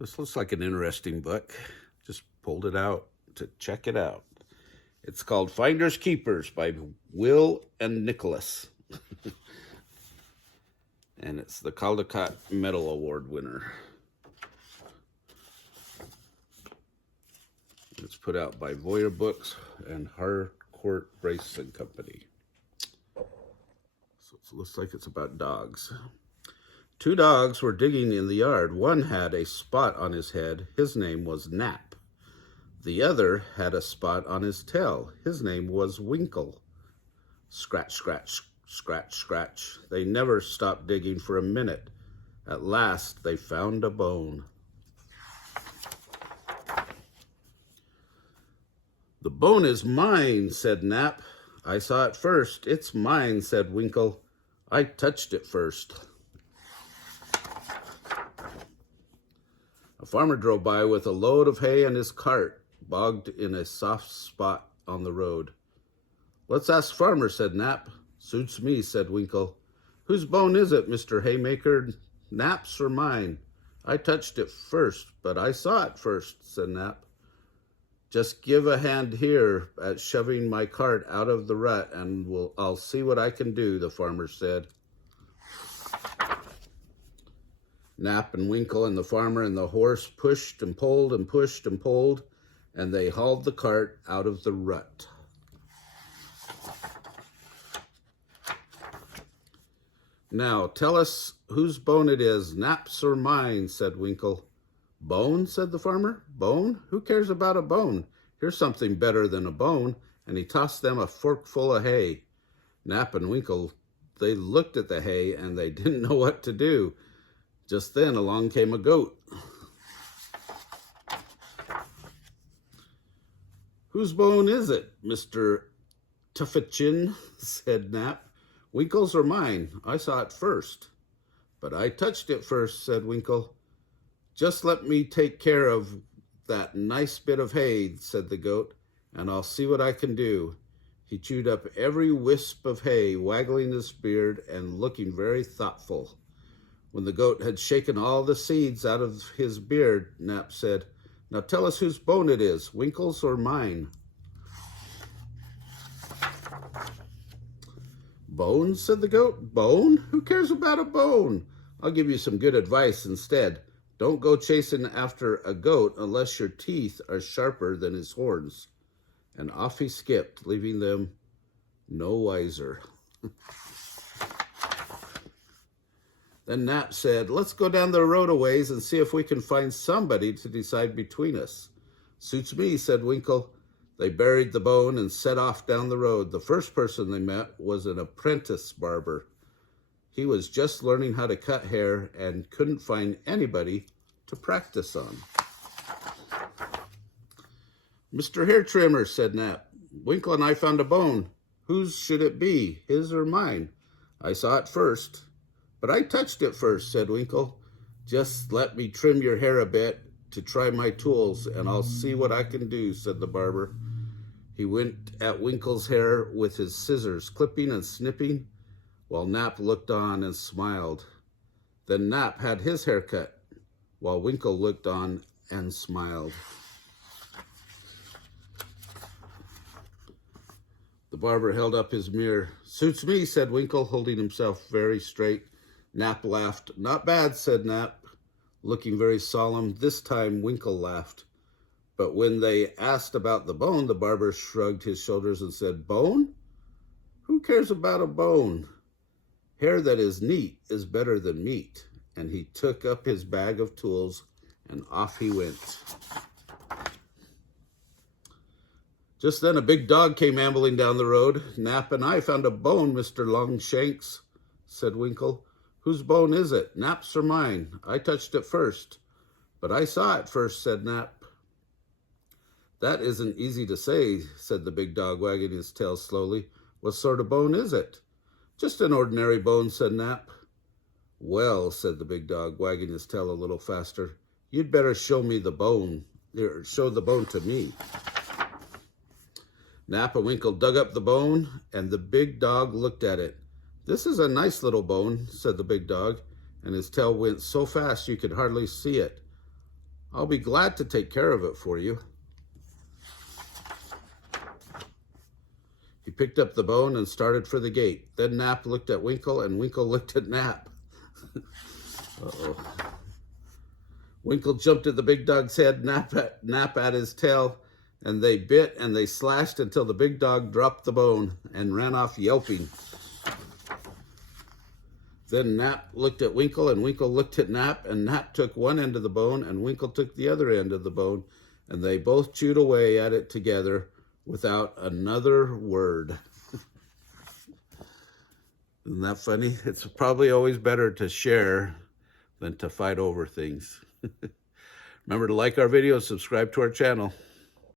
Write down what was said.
This looks like an interesting book. Just pulled it out to check it out. It's called Finders Keepers by Will and Nicolas. And it's the Caldecott Medal Award winner. It's put out by Voyeur Books and Harcourt Brace and Company. So it looks like it's about dogs. Two dogs were digging in the yard. One had a spot on his head. His name was Nap. The other had a spot on his tail. His name was Winkle. Scratch, scratch, scratch, scratch. They never stopped digging for a minute. At last, they found a bone. The bone is mine, said Nap. I saw it first. It's mine, said Winkle. I touched it first. A farmer drove by with a load of hay in his cart, bogged in a soft spot on the road. Let's ask Farmer, said Nap. Suits me, said Winkle. Whose bone is it, Mr. Haymaker? Nap's or mine? I touched it first, but I saw it first, said Nap. Just give a hand here at shoving my cart out of the rut, and I'll see what I can do, the farmer said. Nap and Winkle and the farmer and the horse pushed and pulled and pushed and pulled, and they hauled the cart out of the rut. Now, tell us whose bone it is, Nap's or mine, said Winkle. Bone, said the farmer. Bone? Who cares about a bone? Here's something better than a bone, and he tossed them a forkful of hay. Nap and Winkle, they looked at the hay, and they didn't know what to do. Just then, along came a goat. Whose bone is it, Mr. Tuffetchin, said Nap. Winkle's or mine? I saw it first. But I touched it first, said Winkle. Just let me take care of that nice bit of hay, said the goat, and I'll see what I can do. He chewed up every wisp of hay, waggling his beard and looking very thoughtful. When the goat had shaken all the seeds out of his beard, Nap said, Now tell us whose bone it is, Winkle's or mine? Bone, said the goat. Bone? Who cares about a bone? I'll give you some good advice instead. Don't go chasing after a goat unless your teeth are sharper than his horns. And off he skipped, leaving them no wiser. Then Nap said, Let's go down the road a ways and see if we can find somebody to decide between us. Suits me, said Winkle. They buried the bone and set off down the road. The first person they met was an apprentice barber. He was just learning how to cut hair and couldn't find anybody to practice on. Mr. Hair Trimmer, said Nap. Winkle and I found a bone. Whose should it be, his or mine? I saw it first. But I touched it first, said Winkle. Just let me trim your hair a bit to try my tools, and I'll see what I can do, said the barber. He went at Winkle's hair with his scissors, clipping and snipping, while Nap looked on and smiled. Then Nap had his hair cut, while Winkle looked on and smiled. The barber held up his mirror. Suits me, said Winkle, holding himself very straight. Nap laughed. Not bad, said Nap, looking very solemn. This time Winkle laughed. But when they asked about the bone, the barber shrugged his shoulders and said, Bone? Who cares about a bone? Hair that is neat is better than meat. And he took up his bag of tools and off he went. Just then a big dog came ambling down the road. Nap and I found a bone, Mr. Longshanks, said Winkle. Whose bone is it, Nap's or mine? I touched it first. But I saw it first, said Nap. That isn't easy to say, said the big dog, wagging his tail slowly. What sort of bone is it? Just an ordinary bone, said Nap. Well, said the big dog, wagging his tail a little faster, you'd better show me the bone, or show the bone to me. Nap and Winkle dug up the bone, and the big dog looked at it. This is a nice little bone, said the big dog, and his tail went so fast you could hardly see it. I'll be glad to take care of it for you. He picked up the bone and started for the gate. Then Nap looked at Winkle, and Winkle looked at Nap. Uh-oh. Winkle jumped at the big dog's head, Nap at his tail, and they bit and they slashed until the big dog dropped the bone and ran off yelping. Then Nap looked at Winkle, and Winkle looked at Nap, and Nap took one end of the bone, and Winkle took the other end of the bone, and they both chewed away at it together without another word. Isn't that funny? It's probably always better to share than to fight over things. Remember to like our videos, subscribe to our channel.